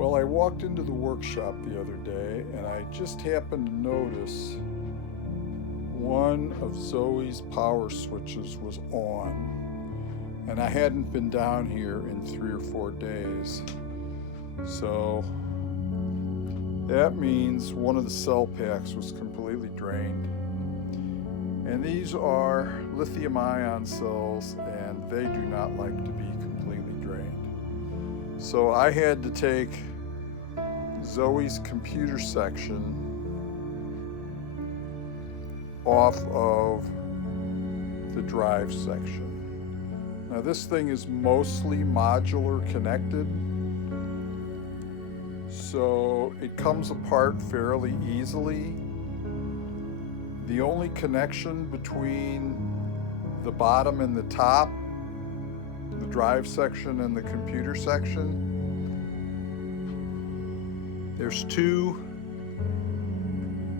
Well, I walked into the workshop the other day and I just happened to notice one of Zoe's power switches was on. And I hadn't been down here in 3 or 4 days. So that means one of the cell packs was completely drained. And these are lithium ion cells and they do not like to be completely drained. So I had to take Zoe's computer section off of the drive section. Now this thing is mostly modular connected, so it comes apart fairly easily. The only connection between the bottom and the top, the drive section and the computer section, there's two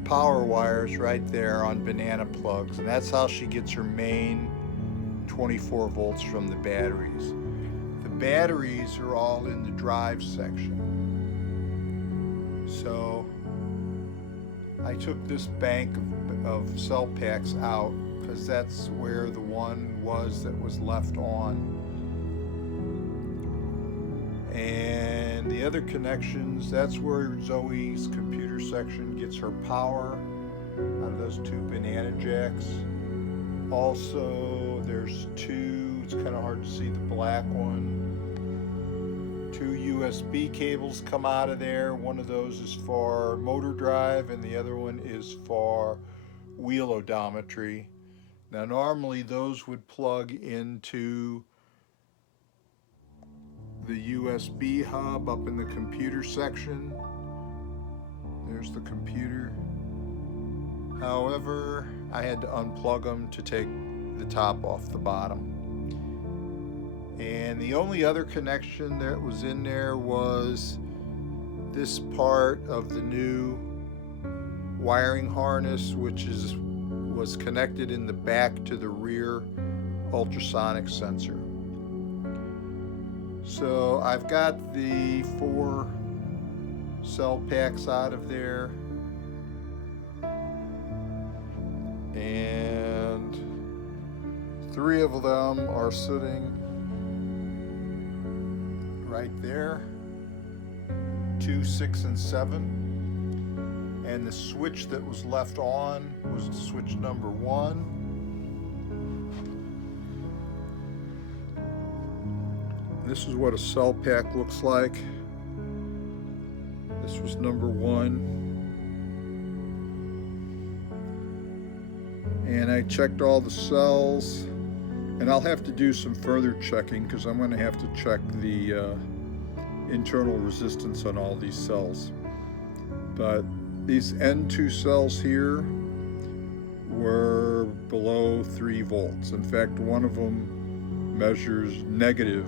power wires right there on banana plugs, and that's how she gets her main 24 volts from the batteries. The batteries are all in the drive section. So I took this bank of cell packs out because that's where the one was that was left on. And the other connections, that's where Zoe's computer section gets her power out of those two banana jacks. Also, there's two, it's kind of hard to see the black one. Two USB cables come out of there. One of those is for motor drive and the other one is for wheel odometry. Now normally those would plug into the USB hub up in the computer section. There's the computer. However, I had to unplug them to take the top off the bottom. And the only other connection that was in there was this part of the new wiring harness, which was connected in the back to the rear ultrasonic sensor. So I've got the 4 cell packs out of there, and 3 of them are sitting right there, 2, 6, and 7. And the switch that was left on was switch number 1. This is what a cell pack looks like. This was number 1. And I checked all the cells, and I'll have to do some further checking because I'm going to have to check the internal resistance on all these cells. But these N2 cells here were below 3 volts. In fact, one of them measures negative.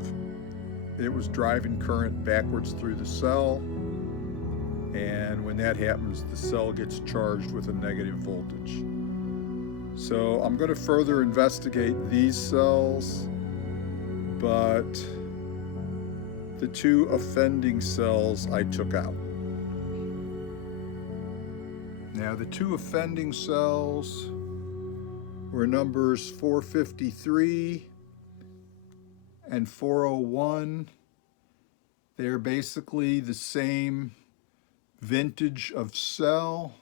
It was driving current backwards through the cell, and when that happens, the cell gets charged with a negative voltage. So I'm going to further investigate these cells, but the 2 offending cells I took out. Now the 2 offending cells were numbers 453 and 401. They're basically the same vintage of cell.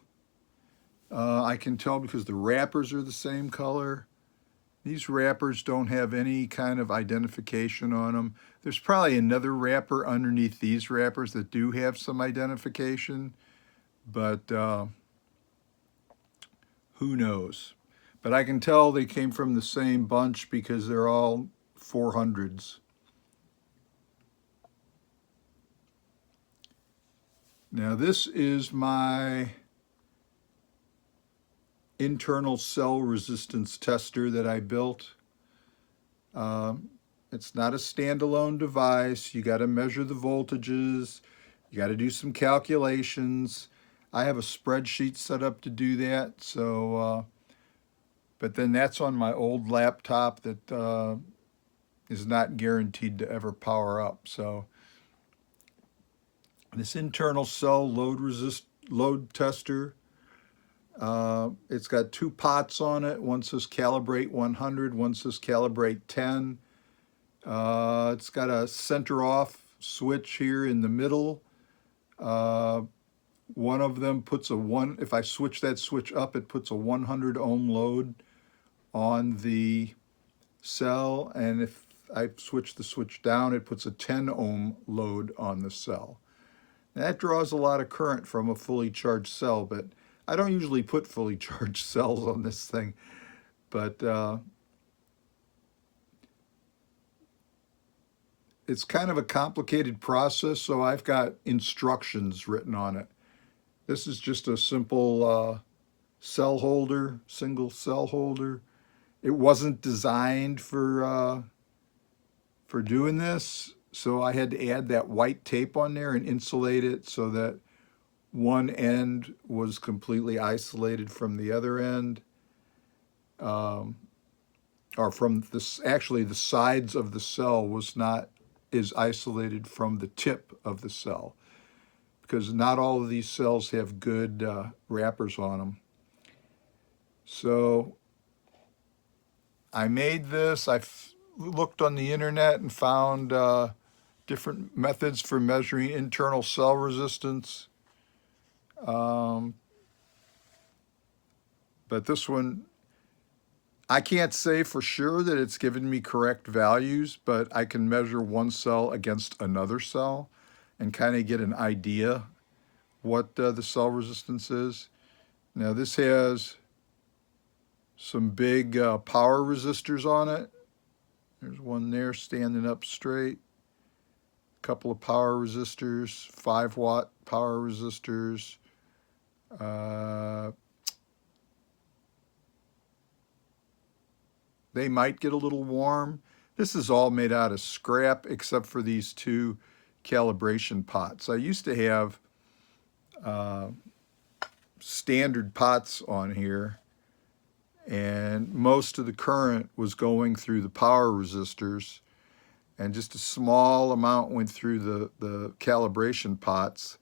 I can tell because the wrappers are the same color. These wrappers don't have any kind of identification on them. There's probably another wrapper underneath these wrappers that do have some identification, but who knows? But I can tell they came from the same bunch because they're all 400s. Now this is my internal cell resistance tester that I built. It's not a standalone device. You got to measure the voltages. You got to do some calculations. I have a spreadsheet set up to do that. So, but then that's on my old laptop that is not guaranteed to ever power up. So This internal cell load tester. It's got two pots on it. One says calibrate 100, one says calibrate 10. It's got a center off switch here in the middle. Uh, One of them puts a one, if I switch that switch up, it puts a 100 ohm load on the cell. And if I switch the switch down, it puts a 10 ohm load on the cell. And that draws a lot of current from a fully charged cell, but I don't usually put fully charged cells on this thing. But it's kind of a complicated process, so I've got instructions written on it. This is just a simple cell holder, single cell holder. It wasn't designed for doing this, so I had to add that white tape on there and insulate it so that one end was completely isolated from the other end, um, or from this. Actually, the sides of the cell was not is isolated from the tip of the cell because not all of these cells have good wrappers on them. So I made this. Looked on the internet and found different methods for measuring internal cell resistance. Um, but this one, I can't say for sure that it's given me correct values, but I can measure one cell against another cell and kind of get an idea what the cell resistance is. Now this has some big power resistors on it. There's one there standing up straight. A couple of power resistors, 5-watt power resistors. They might get a little warm. This is all made out of scrap except for these two calibration pots. I used to have uh, standard pots on here, and most of the current was going through the power resistors, and just a small amount went through the calibration pots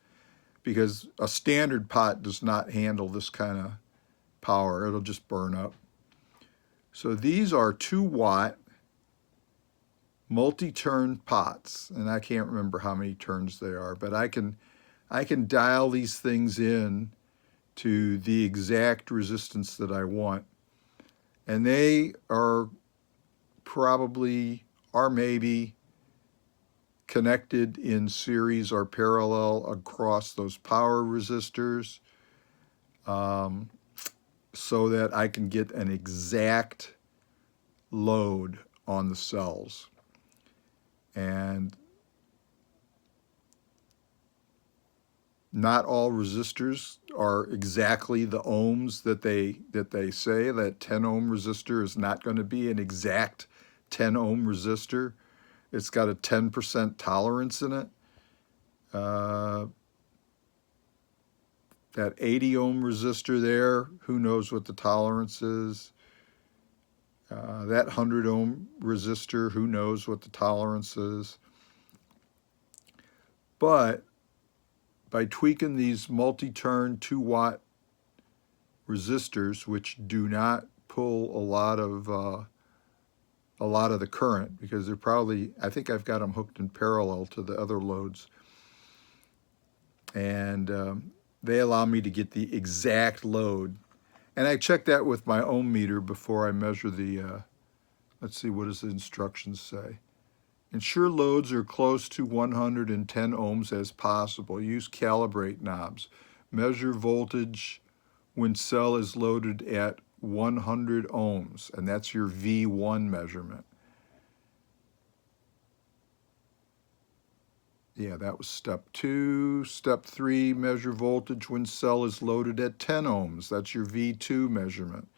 because a standard pot does not handle this kind of power. It'll just burn up. So these are 2-watt multi-turn pots, and I can't remember how many turns they are, but I can dial these things in to the exact resistance that I want. And they are probably, or maybe, connected in series or parallel across those power resistors, so that I can get an exact load on the cells. And not all resistors are exactly the ohms that they say. That 10 ohm resistor is not going to be an exact 10 ohm resistor. It's got a 10% tolerance in it. That 80 ohm resistor there, who knows what the tolerance is. That 100 ohm resistor, who knows what the tolerance is. But by tweaking these multi-turn 2-watt resistors, which do not pull a lot of the current, because they're probably, I think I've got them hooked in parallel to the other loads, and they allow me to get the exact load. And I check that with my ohm meter before I measure the, let's see, what does the instructions say? Ensure loads are close to 110 ohms as possible. Use calibrate knobs. Measure voltage when cell is loaded at 100 ohms, and that's your V1 measurement. Yeah, that was step 2. Step 3, measure voltage when cell is loaded at 10 ohms. That's your V2 measurement.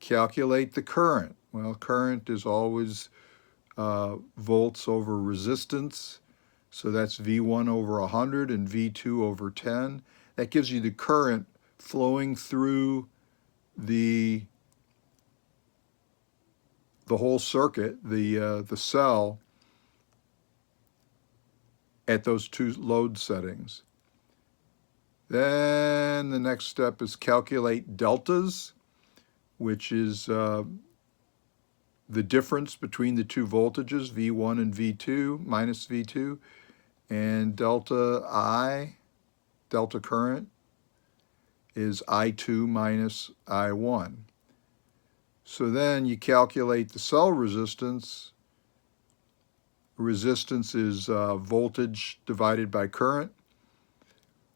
Calculate the current. Well, current is always volts over resistance. So that's V1 over 100 and V2 over 10. That gives you the current flowing through the whole circuit, the cell, at those two load settings. Then the next step is calculate deltas, which is the difference between the two voltages, V1 and V2, minus V2, and delta I, delta current, is I2 minus I1. So then you calculate the cell resistance. Resistance is voltage divided by current.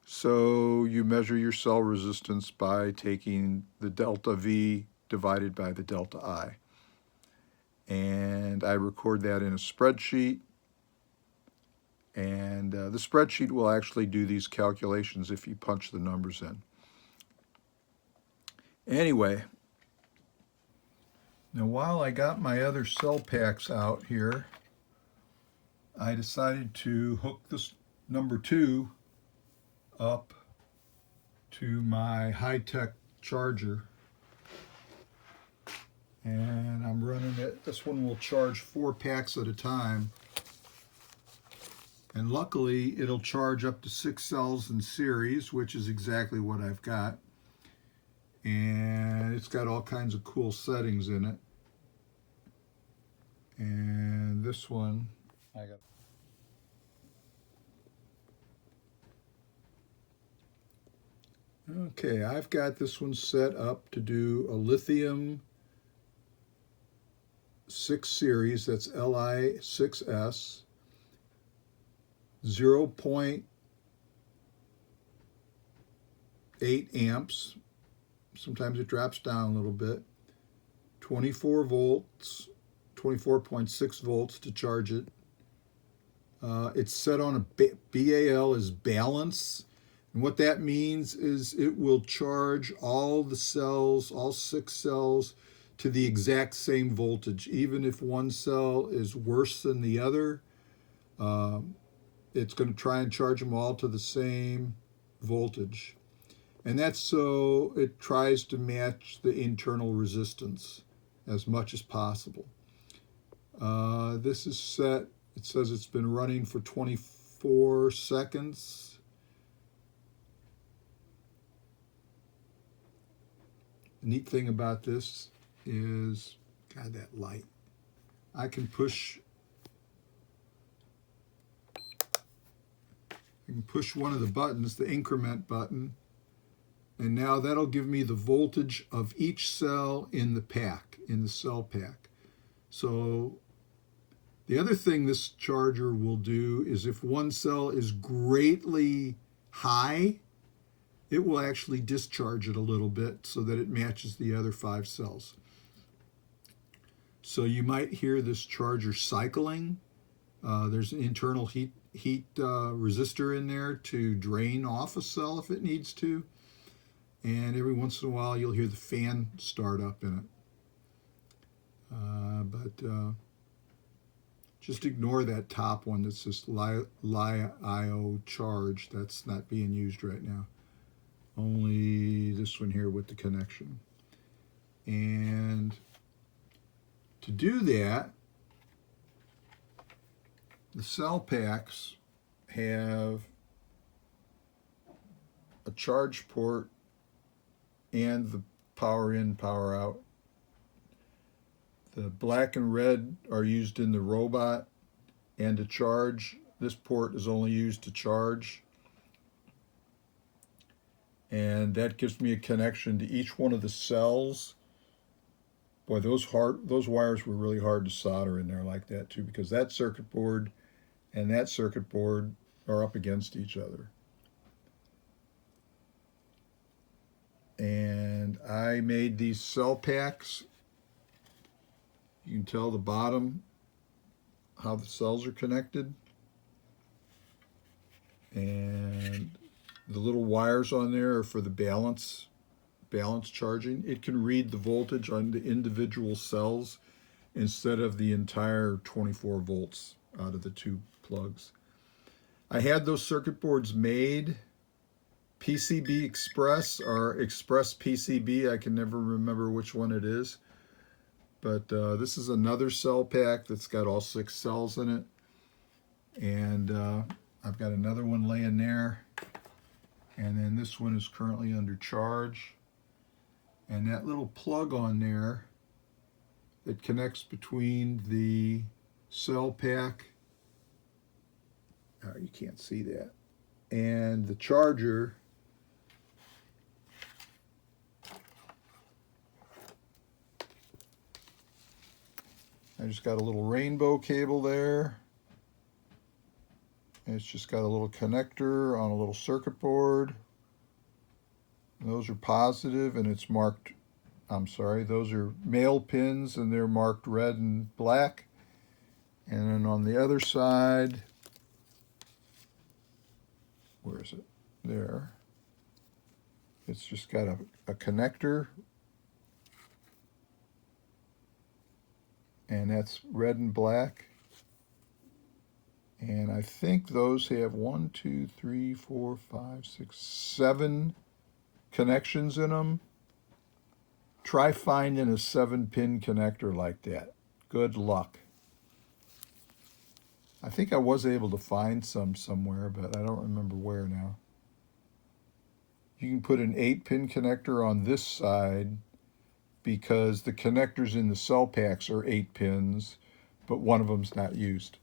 So you measure your cell resistance by taking the delta V divided by the delta I. And I record that in a spreadsheet. And the spreadsheet will actually do these calculations if you punch the numbers in. Anyway, now while I got my other cell packs out here, I decided to hook this number 2 up to my high-tech charger. And I'm running it. This one will charge 4 packs at a time. And luckily, it'll charge up to 6 cells in series, which is exactly what I've got. And it's got all kinds of cool settings in it. And this one, I got. Okay, I've got this one set up to do a lithium 6 series, that's Li6S, 0.8 amps. Sometimes it drops down a little bit. 24 volts, 24.6 volts to charge it. It's set on a BAL as balance. And what that means is it will charge all the cells, all 6 cells, to the exact same voltage. Even if one cell is worse than the other, it's going to try and charge them all to the same voltage. And that's so it tries to match the internal resistance as much as possible. This is set, it says it's been running for 24 seconds. The neat thing about this is, God, that light. I can push one of the buttons, the increment button, and now that'll give me the voltage of each cell in the pack, in the cell pack. So the other thing this charger will do is if one cell is greatly high, it will actually discharge it a little bit so that it matches the other 5 cells. So you might hear this charger cycling. There's an internal heat resistor in there to drain off a cell if it needs to. And every once in a while you'll hear the fan start up in it. But just ignore that top one that says Li-IO charge. That's not being used right now. Only this one here with the connection. And to do that, the cell packs have a charge port and the power in, power out. The black and red are used in the robot and to charge. This port is only used to charge. And that gives me a connection to each one of the cells. Boy, those wires were really hard to solder in there like that too, because that circuit board and that circuit board are up against each other. And I made these cell packs. You can tell the bottom how the cells are connected. And the little wires on there are for the balance charging. It can read the voltage on the individual cells instead of the entire 24 volts out of the 2 plugs. I had those circuit boards made PCB Express or Express PCB. I can never remember which one it is. But this is another cell pack that's got all 6 cells in it. And I've got another one laying there, and then this one is currently under charge. And that little plug on there that connects between the cell pack, you can't see that, and the charger, I just got a little rainbow cable there. And it's just got a little connector on a little circuit board. And those are positive, and it's marked, I'm sorry, those are male pins, and they're marked red and black. And then on the other side, where is it? There. It's just got a connector, and that's red and black. And I think those have 1, 2, 3, 4, 5, 6, 7 connections in them. Try finding a 7-pin connector like that. Good luck. I think I was able to find some somewhere, but I don't remember where now. You can put an 8-pin connector on this side because the connectors in the cell packs are 8 pins, but one of them's not used.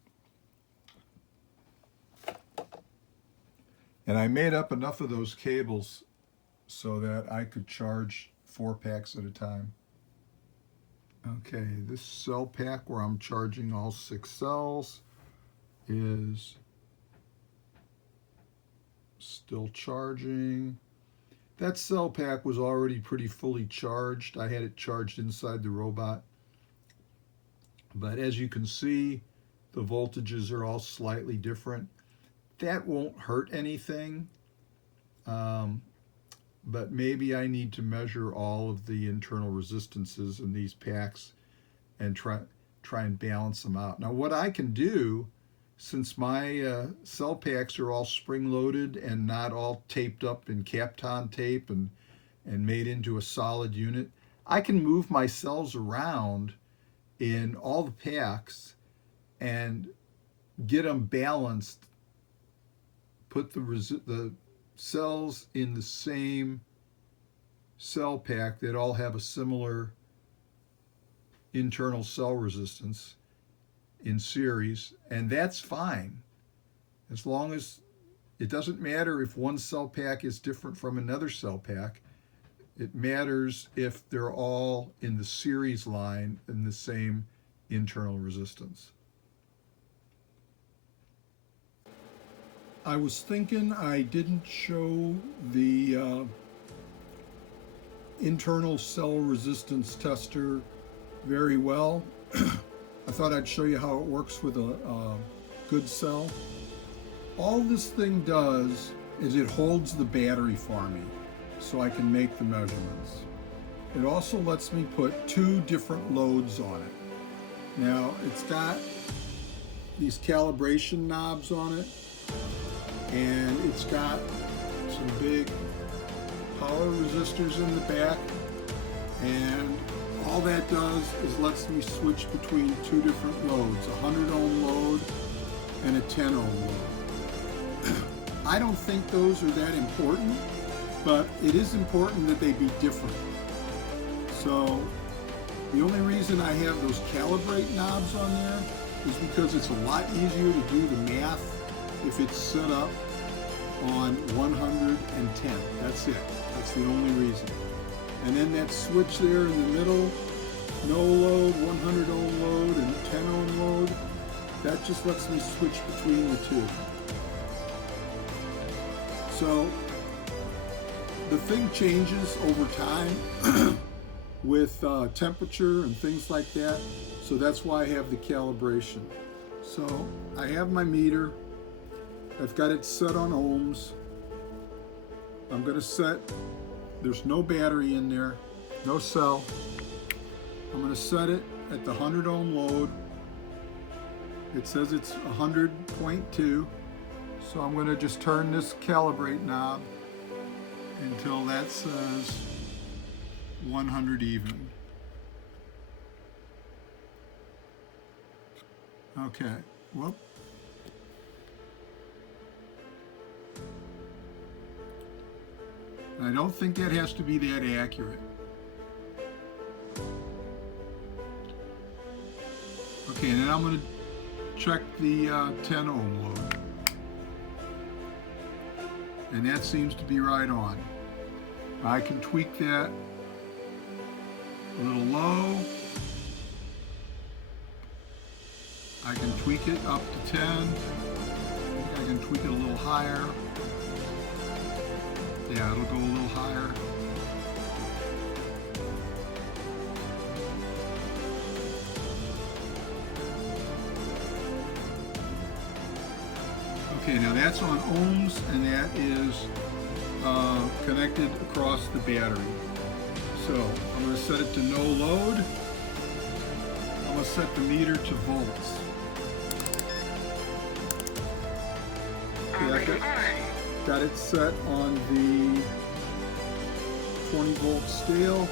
And I made up enough of those cables so that I could charge 4 packs at a time. Okay, this cell pack where I'm charging all 6 cells is still charging. That cell pack was already pretty fully charged. I had it charged inside the robot. But as you can see, the voltages are all slightly different. That won't hurt anything, but maybe I need to measure all of the internal resistances in these packs and try and balance them out. Now what I can do, since my cell packs are all spring-loaded and not all taped up in Kapton tape and made into a solid unit, I can move my cells around in all the packs and get them balanced, put the cells in the same cell pack that all have a similar internal cell resistance in series, and that's fine. As long as it doesn't matter if one cell pack is different from another cell pack, it matters if they're all in the series line in the same internal resistance. I was thinking I didn't show the internal cell resistance tester very well. I thought I'd show you how it works with a good cell. All this thing does is it holds the battery for me so I can make the measurements. It also lets me put 2 different loads on it. Now it's got these calibration knobs on it, and it's got some big power resistors in the back, and all that does is lets me switch between 2 different loads, a 100 ohm load and a 10 ohm load. I don't think those are that important, but it is important that they be different. So the only reason I have those calibrate knobs on there is because it's a lot easier to do the math if it's set up on 110. That's it. That's the only reason. And then that switch there in the middle, no load, 100 ohm load, and 10 ohm load, that just lets me switch between the 2. So the thing changes over time with temperature and things like that. So that's why I have the calibration. So I have my meter. I've got it set on ohms. I'm going to set, there's no battery in there, no cell. I'm going to set it at the 100 ohm load. It says it's 100.2. So I'm going to just turn this calibrate knob until that says 100 even. Okay, whoop. I don't think that has to be that accurate. Okay, and then I'm going to check the 10 ohm load. And that seems to be right on. I can tweak that a little low. I can tweak it up to 10. I think I can tweak it a little higher. Yeah, it'll go a little higher. Okay, now that's on ohms, and that is connected across the battery. So I'm going to set it to no load. I'm going to set the meter to volts. Okay, I got it set on the 20 volt scale.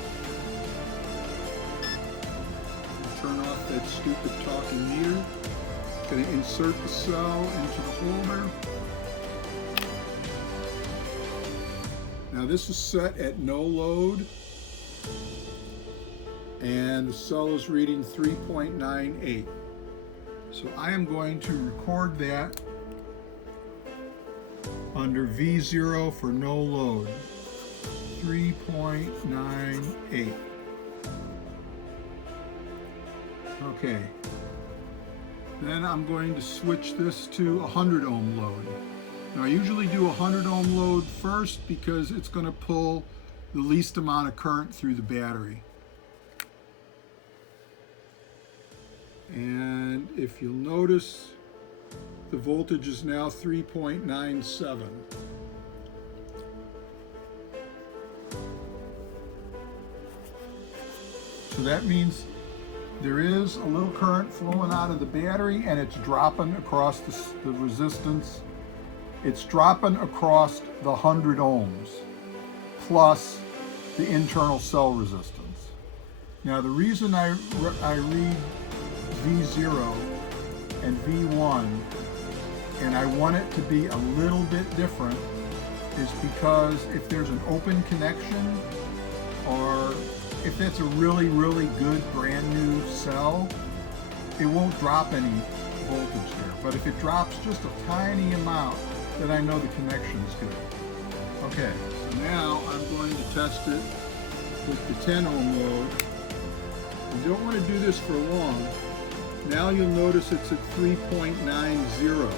Turn off that stupid talking meter. Going to insert the cell into the holder. Now this is set at no load, and the cell is reading 3.98. So I am going to record that under V0 for no load, 3.98. Okay. Then I'm going to switch this to 100 ohm load. Now I usually do 100 ohm load first because it's going to pull the least amount of current through the battery. And if you'll notice, the voltage is now 3.97. So that means there is a little current flowing out of the battery, and it's dropping across the resistance. It's dropping across the 100 ohms plus the internal cell resistance. Now the reason I read V0 and V1 and I want it to be a little bit different is because if there's an open connection, or if that's a really, really good brand new cell, it won't drop any voltage there. But if it drops just a tiny amount, then I know the connection is good. Okay, so now I'm going to test it with the 10 ohm load. You don't want to do this for long. Now you'll notice it's at 3.90.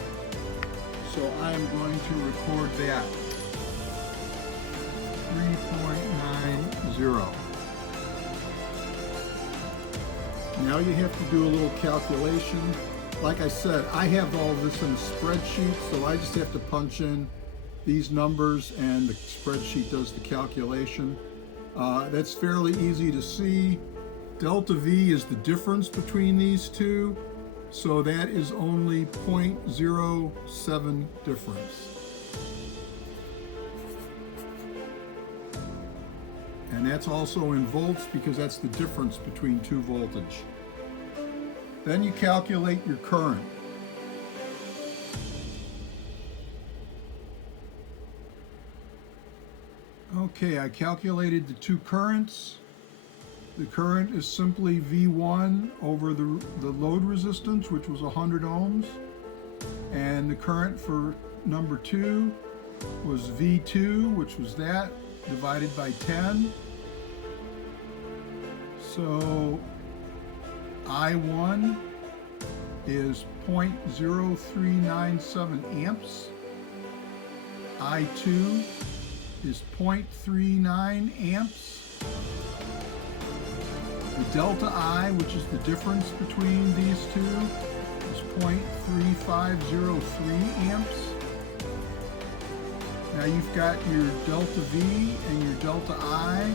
So I am going to record that. 3.90. Now you have to do a little calculation. Like I said, I have all this in a spreadsheet, so I just have to punch in these numbers and the spreadsheet does the calculation. That's fairly easy to see. Delta V is the difference between these two, so that is only 0.07 difference. And that's also in volts because that's the difference between two voltage. Then you calculate your current. Okay, I calculated the two currents. The current is simply V1 over the load resistance, which was 100 ohms. And the current for number 2 was V2, which was that, divided by 10. So I1 is 0.0397 amps. I2 is 0.39 amps. The delta I, which is the difference between these two, is 0.3503 amps. Now you've got your delta V and your delta I,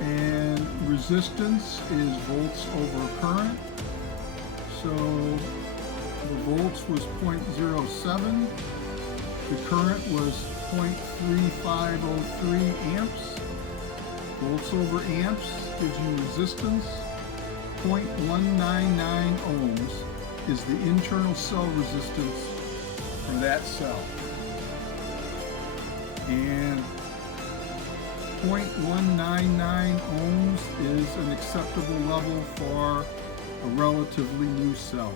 and resistance is volts over current. So the volts was 0.07, the current was 0.3503 amps. Volts over amps gives you resistance. 0.199 ohms is the internal cell resistance for that cell. And 0.199 ohms is an acceptable level for a relatively new cell.